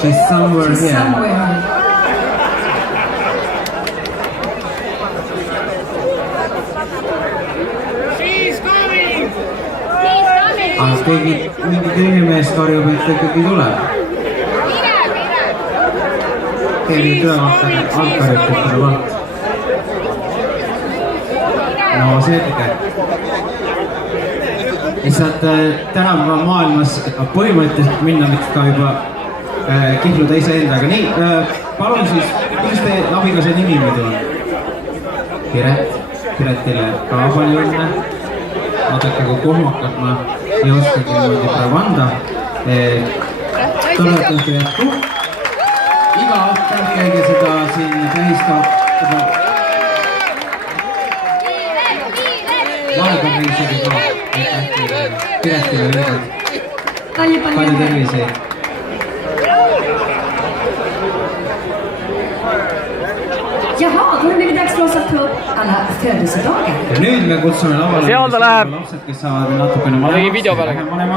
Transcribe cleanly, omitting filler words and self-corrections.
She's somewhere here. Aga mingi teine mees karjub, et ta ikkagi tuleb. Keegi tulevad alkarjutid tuleb. No selge. Lihtsalt tänapäeva maailmas põhimõtteliselt minna võiks ka juba kihluda iseendaga. Nii, palun siis, kuidas te abikaasa nimi muidu on? Piret. Piretile ka palju õnne. Vaadake, kui kohmakalt ma ei oskagi niimoodi praegu anda. Toletate jätku. Iga aastal käige seda siin tähistada. Vahepeal reisigi ka. Piretile õiged. Palju terviseid. Jaha, då har vi dags för oss att ta upp alla födelsedagar. Ja nüüd me kutsume lavale lapsed, kes saavad natukene vanemaks.